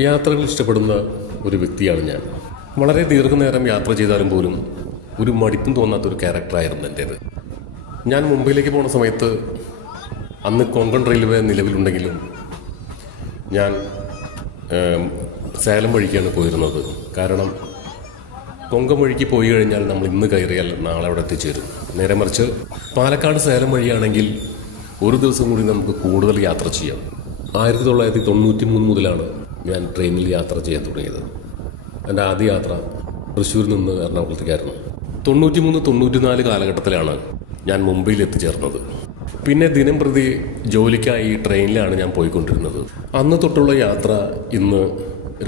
യാത്രകൾ ഇഷ്ടപ്പെടുന്ന ഒരു വ്യക്തിയാണ് ഞാൻ. വളരെ ദീർഘനേരം യാത്ര ചെയ്താലും പോലും ഒരു മടിപ്പും തോന്നാത്തൊരു ക്യാരക്ടറായിരുന്നു എൻ്റേത്. ഞാൻ മുംബൈയിലേക്ക് പോകുന്ന സമയത്ത് അന്ന് കൊങ്കൺ റെയിൽവേ നിലവിലുണ്ടെങ്കിലും ഞാൻ സേലം വഴിക്കാണ് പോയിരുന്നത്. കാരണം കൊങ്കൺ വഴിക്ക് പോയി കഴിഞ്ഞാൽ നമ്മൾ ഇന്ന് കയറിയാൽ നാളെ അവിടെ എത്തിച്ചേരും. നേരെ മറിച്ച് പാലക്കാട് സേലം വഴിയാണെങ്കിൽ ഒരു ദിവസം കൂടി നമുക്ക് കൂടുതൽ യാത്ര ചെയ്യാം. 1993 മുതലാണ് ഞാൻ ട്രെയിനിൽ യാത്ര ചെയ്യാൻ തുടങ്ങിയത്. എൻ്റെ ആദ്യ യാത്ര തൃശ്ശൂരിൽ നിന്ന് എറണാകുളത്തേക്കായിരുന്നു. 93-94 കാലഘട്ടത്തിലാണ് ഞാൻ മുംബൈയിൽ എത്തിച്ചേർന്നത്. പിന്നെ ദിനം പ്രതി ജോലിക്കായി ട്രെയിനിലാണ് ഞാൻ പോയിക്കൊണ്ടിരുന്നത്. അന്ന് തൊട്ടുള്ള യാത്ര ഇന്ന്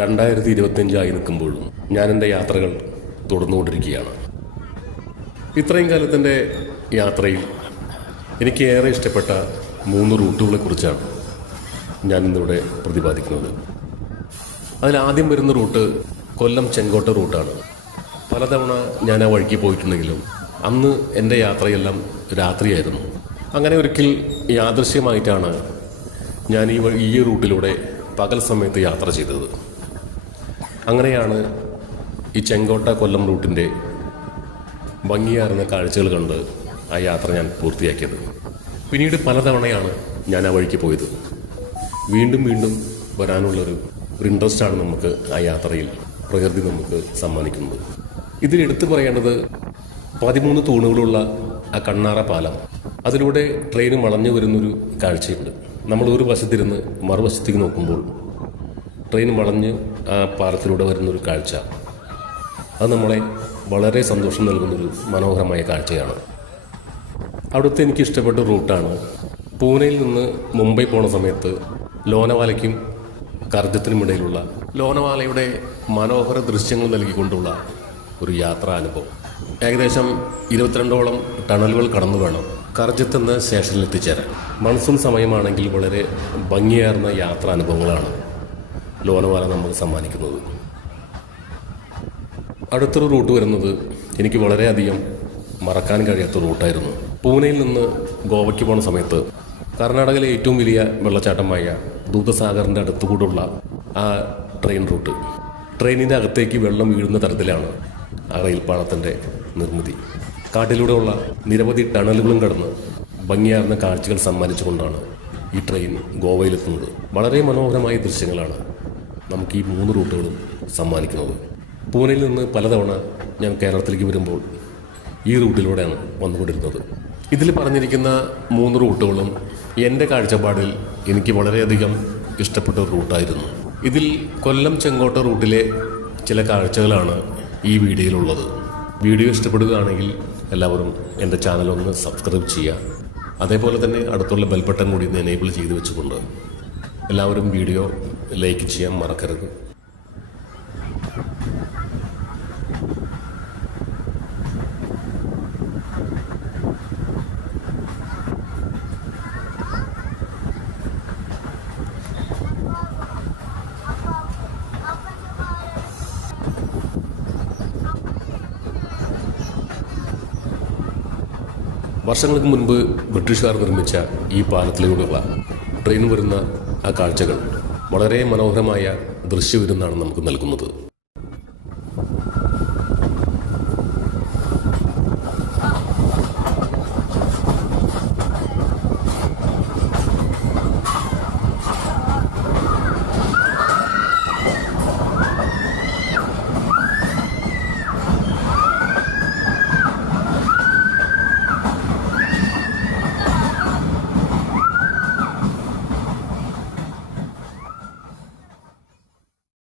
2025 ആയി നിൽക്കുമ്പോഴും ഞാൻ എൻ്റെ യാത്രകൾ തുടർന്നുകൊണ്ടിരിക്കുകയാണ്. ഇത്രയും കാലത്തിൻ്റെ യാത്രയിൽ എനിക്ക് ഏറെ ഇഷ്ടപ്പെട്ട 3 റൂട്ടുകളെക്കുറിച്ചാണ് ഞാൻ ഇന്നിവിടെ പ്രതിപാദിക്കുന്നത്. അതിലാദ്യം വരുന്ന റൂട്ട് കൊല്ലം ചെങ്കോട്ട റൂട്ടാണ്. പലതവണ ഞാൻ ആ വഴിക്ക് പോയിട്ടുണ്ടെങ്കിലും അന്ന് എൻ്റെ യാത്രയെല്ലാം രാത്രിയായിരുന്നു. അങ്ങനെ ഒരിക്കൽ യാദൃശ്യമായിട്ടാണ് ഞാൻ ഈ റൂട്ടിലൂടെ പകൽ സമയത്ത് യാത്ര ചെയ്തത്. അങ്ങനെയാണ് ഈ ചെങ്കോട്ട കൊല്ലം റൂട്ടിൻ്റെ ഭംഗിയാർന്ന കാഴ്ചകൾ കണ്ട് ആ യാത്ര ഞാൻ പൂർത്തിയാക്കിയത്. പിന്നീട് പലതവണയാണ് ഞാൻ ആ വഴിക്ക് പോയത്. വീണ്ടും വീണ്ടും വരാനുള്ളൊരു ഇൻട്രസ്റ്റാണ് നമുക്ക് ആ യാത്രയിൽ പ്രകൃതി നമുക്ക് സമ്മാനിക്കുന്നത്. ഇതിൽ എടുത്തു പറയേണ്ടത് 13 തൂണുകളുള്ള ആ കണ്ണാറ പാലം. അതിലൂടെ ട്രെയിൻ വളഞ്ഞു വരുന്നൊരു കാഴ്ചയുണ്ട്. നമ്മൾ ഒരു വശത്തിരുന്ന് മറുവശത്തേക്ക് നോക്കുമ്പോൾ ട്രെയിൻ വളഞ്ഞ് ആ പാലത്തിലൂടെ വരുന്നൊരു കാഴ്ച, അത് നമ്മളെ വളരെ സന്തോഷം നൽകുന്നൊരു മനോഹരമായ കാഴ്ചയാണ്. അവിടുത്തെ എനിക്ക് ഇഷ്ടപ്പെട്ട റൂട്ടാണ് പൂനെയിൽ നിന്ന് മുംബൈ പോണ സമയത്ത് ലോനവാലയ്ക്കും കർജത്തിനുമിടയിലുള്ള ലോനവാലയുടെ മനോഹര ദൃശ്യങ്ങൾ നൽകിക്കൊണ്ടുള്ള ഒരു യാത്രാനുഭവം. ഏകദേശം 22ഓളം ടണലുകൾ കടന്നു വേണം കർജത്ത് എന്ന സ്റ്റേഷനിൽ എത്തിച്ചേരാൻ. മൺസൂൺ സമയമാണെങ്കിൽ വളരെ ഭംഗിയാർന്ന യാത്രാനുഭവങ്ങളാണ് ലോനവാല നമുക്ക് സമ്മാനിക്കുന്നത്. അടുത്തൊരു റൂട്ട് വരുന്നത് എനിക്ക് വളരെയധികം മറക്കാൻ കഴിയാത്ത റൂട്ടായിരുന്നു. പൂനെയിൽ നിന്ന് ഗോവയ്ക്ക് പോകുന്ന സമയത്ത് കർണാടകയിലെ ഏറ്റവും വലിയ വെള്ളച്ചാട്ടമായ ദൂധസാഗറിൻ്റെ അടുത്തുകൂടുള്ള ആ ട്രെയിൻ റൂട്ട്. ട്രെയിനിൻ്റെ അകത്തേക്ക് വെള്ളം വീഴുന്ന തരത്തിലാണ് ആ റെയിൽപ്പാളത്തിൻ്റെ നിർമ്മിതി. കാട്ടിലൂടെയുള്ള നിരവധി ടണലുകളും കടന്ന് ഭംഗിയാർന്ന കാഴ്ചകൾ സമ്മാനിച്ചുകൊണ്ടാണ് ഈ ട്രെയിൻ ഗോവയിലെത്തുന്നത്. വളരെ മനോഹരമായ ദൃശ്യങ്ങളാണ് നമുക്ക് ഈ 3 റൂട്ടുകളും സമ്മാനിക്കുന്നത്. പൂനെയിൽ നിന്ന് പലതവണ ഞാൻ കേരളത്തിലേക്ക് വരുമ്പോൾ ഈ റൂട്ടിലൂടെയാണ് വന്നുകൊണ്ടിരുന്നത്. ഇതിൽ പറഞ്ഞിരിക്കുന്ന 3 റൂട്ടുകളും എൻ്റെ കാഴ്ചപ്പാടിൽ എനിക്ക് വളരെയധികം ഇഷ്ടപ്പെട്ട ഒരു റൂട്ടായിരുന്നു. ഇതിൽ കൊല്ലം ചെങ്കോട്ട റൂട്ടിലെ ചില കാഴ്ചകളാണ് ഈ വീഡിയോയിലുള്ളത്. വീഡിയോ ഇഷ്ടപ്പെടുകയാണെങ്കിൽ എല്ലാവരും എൻ്റെ ചാനലൊന്ന് സബ്സ്ക്രൈബ് ചെയ്യുക. അതേപോലെ തന്നെ അടുത്തുള്ള ബെൽ ബട്ടൺ കൂടി ഒന്ന് എനേബിൾ ചെയ്ത് വെച്ചുകൊണ്ട് എല്ലാവരും വീഡിയോ ലൈക്ക് ചെയ്യാൻ മറക്കരുത്. വർഷങ്ങൾക്ക് മുൻപ് ബ്രിട്ടീഷുകാർ നിർമ്മിച്ച ഈ പാലത്തിലൂടെയുള്ള ട്രെയിൻ വരുന്ന ആ കാഴ്ചകൾ വളരെ മനോഹരമായ ദൃശ്യവിരുന്നാണ് നമുക്ക് നൽകുന്നത്.